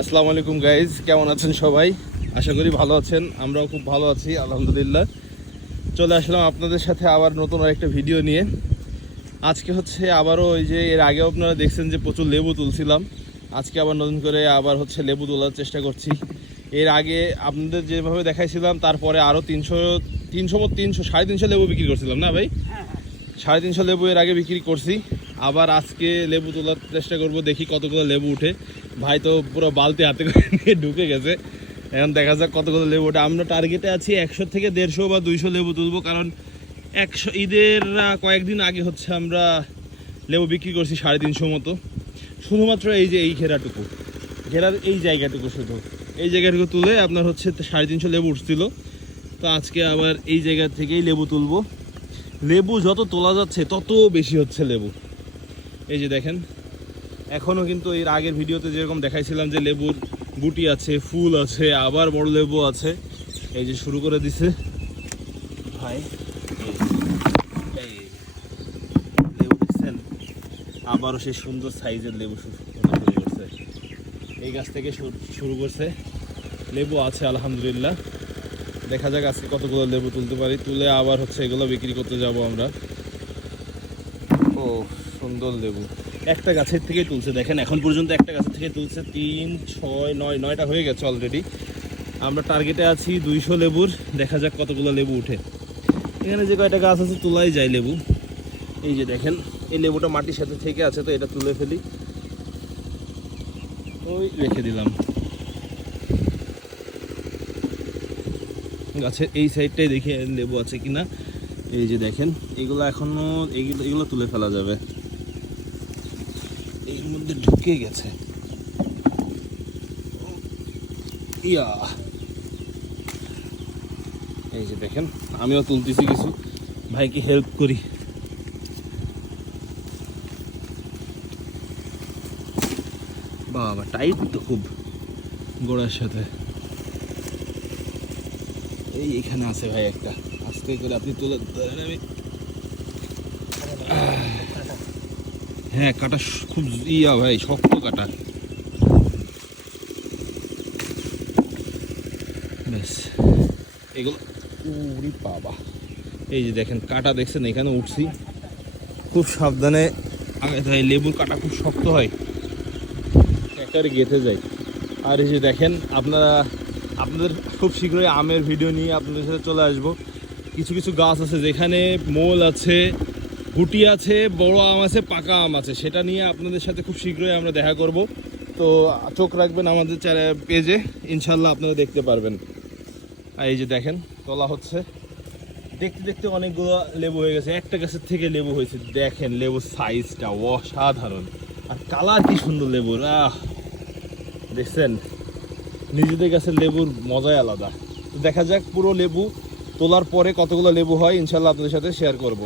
আসসালামু আলাইকুম গাইজ কেমন আছেন সবাই? আশা করি ভালো আছেন। আমরাও খুব ভালো আছি, আলহামদুলিল্লাহ। চলে আসলাম আপনাদের সাথে আবার নতুন আরেকটা ভিডিও নিয়ে। আজকে হচ্ছে আবারও ওই যে, এর আগেও আপনারা দেখছেন যে প্রচুর লেবু তুলছিলাম। আজকে আবার নতুন করে আবার হচ্ছে লেবু তোলার চেষ্টা করছি। এর আগে আপনাদের যেভাবে দেখাইছিলাম, তারপরে আরও তিনশো তিনশো তিনশো, সাড়ে তিনশো লেবু বিক্রি করছিলাম, না ভাই? সাড়ে তিনশো লেবু এর আগে বিক্রি করছি। আবার আজকে লেবু তোলার চেষ্টা করব, দেখি কতগুলো লেবু উঠে। ভাই তো পুরো বালতি হাতে করে ঢুকে গেছে। এখন দেখা যাক কতগুলো লেবু ওঠে আমরা টার্গেটে আছি একশো থেকে দেড়শো বা দুইশো লেবু তুলবো, কারণ একশো ঈদের কয়েকদিন আগে হচ্ছে আমরা লেবু বিক্রি করছি সাড়ে তিনশো মতো। শুধুমাত্র এই যে এই ঘেরাটুকু। ঘেরার এই জায়গাটুকু শুধু। এই জায়গাটুকু তুলে আপনার হচ্ছে সাড়ে তিনশো লেবু উঠছিল। তো আজকে আবার এই জায়গা থেকেই লেবু তুলবো। লেবু যত তোলা যাচ্ছে, তত বেশি হচ্ছে লেবু। এই যে দেখেন এখনও কিন্তু এর আগের ভিডিওতে যেরকম দেখাইছিলাম যে লেবুর গুটি আছে, ফুল আছে, আবার বড় লেবু আছে, এই যে শুরু করে দিছে। ভাই লেবু দেখছেন? আবারও সেই সুন্দর সাইজের লেবু শুরু করছে। এই গাছ থেকে শুরু করছে। লেবু আছে, আলহামদুলিল্লাহ। দেখা যাক আজকে কতগুলো লেবু তুলতে পারি। তুলে আবার হচ্ছে এগুলো বিক্রি করতে যাব আমরা। ও, সুন্দর লেবু। একটা গাছের থেকেই তুলছে, দেখেন, এখন পর্যন্ত একটা গাছের থেকে তুলছে তিন, ছয়, নয়, নয়টা হয়ে গেছে অলরেডি আমরা টার্গেটে আছি দুইশো লেবুর, দেখা যাক কতগুলো লেবু উঠে। এখানে যে কয়টা গাছ আছে, তোলাই যায় লেবু। এই যে দেখেন, এই লেবুটা মাটির সাথে থেকে আছে, তো এটা তুলে ফেলি। ওই রেখে দিলাম। গাছের এই সাইডটাই দেখি লেবু আছে কিনা। এই যে দেখেন, এগুলো এখনও এগুলো এগুলো তুলে ফেলা যাবে। এর মধ্যে ঢুকে গেছে। ইয়া। এই যে দেখেন, আমিও তুলতেছি কিছু। ভাইকে হেল্প করি। বাবা টাইট তো খুব। গোড়ার সাথে। এই এখানে আছে ভাই একটা। আস্তে করে আপনি তুলে ধরেন আমি। হ্যাঁ কাটা খুব ইয়া ভাই, শক্ত কাটা। ব্যাস। এগুলো, উরি বাবা। এই যে দেখেন, কাটা দেখছেন, এখানে উঠছি। খুব সাবধানে। আগে তাই লেবুর কাটা খুব শক্ত হয়। একেবারে গেঁথে যায়। আর এই যে দেখেন, আপনারা আপনাদের খুব শীঘ্রই আমের ভিডিও নিয়ে আপনাদের সাথে চলে আসব। কিছু কিছু গাছ আছে যেখানে মোল আছে, গুটি আছে, বড় আম আছে, পাকা আম আছে। সেটা নিয়ে আপনাদের সাথে খুব শীঘ্রই আমরা দেখা করব। তো চোখ রাখবেন আমাদের পেজে ইনশাল্লাহ আপনারা দেখতে পারবেন। এই যে দেখেন, তোলা হচ্ছে। দেখতে দেখতে অনেকগুলো লেবু হয়ে গেছে। একটা গাছের থেকে লেবু হয়েছে। দেখেন লেবুর সাইজটা অসাধারণ। আর কালার কি সুন্দর লেবুর, আহ! দেখছেন? নিজেদের গাছের লেবুর মজাই আলাদা। দেখা যাক পুরো লেবু তোলার পরে কতগুলো লেবু হয় ইনশাল্লাহ আপনাদের সাথে শেয়ার করব।